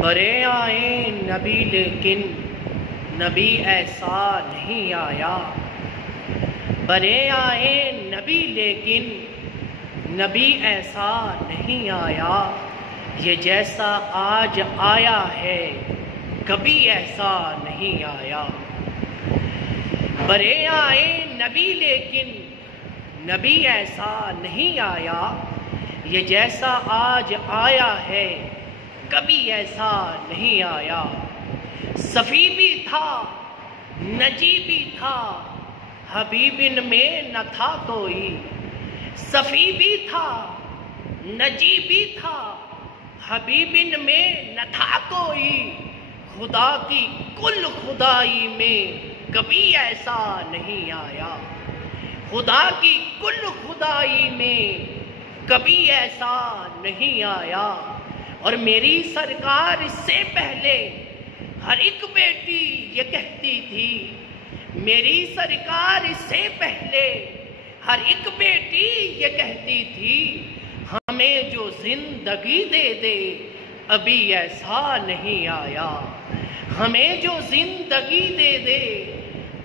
برے آئے نبی لیکن نبی ایسا نہیں آیا۔ برے آئے نبی لیکن نبی ایسا نہیں آیا۔ یہ جیسا آج آیا ہے کبھی ایسا نہیں آیا۔ برے آئے نبی لیکن نبی ایسا نہیں آیا۔ یہ جیسا آج آیا ہے کبھی ایسا نہیں آیا۔ صفی بھی تھا نجی بھی تھا حبیب ان میں نہ تھا کوئی۔ صفی بھی تھا نجی بھی تھا حبیب ان میں نہ تھا کوئی۔ خدا کی کل خدائی میں کبھی ایسا نہیں آیا۔ خدا کی کل خدائی میں کبھی ایسا نہیں آیا۔ اور میری سرکار سے پہلے ہر ایک بیٹی یہ کہتی تھی، میری سرکار سے پہلے ہر ایک بیٹی یہ کہتی تھی، ہمیں جو زندگی دے دے ابھی ایسا نہیں آیا۔ ہمیں جو زندگی دے دے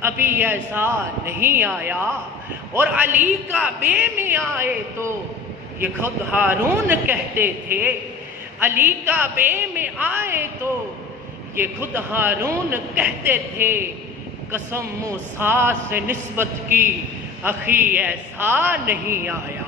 ابھی ایسا نہیں آیا۔ اور علی کعبے میں آئے تو یہ خود ہارون کہتے تھے، علی کعبے میں آئے تو یہ خود ہارون کہتے تھے، قسم موسیٰ سے نسبت کی اخی ایسا نہیں آیا۔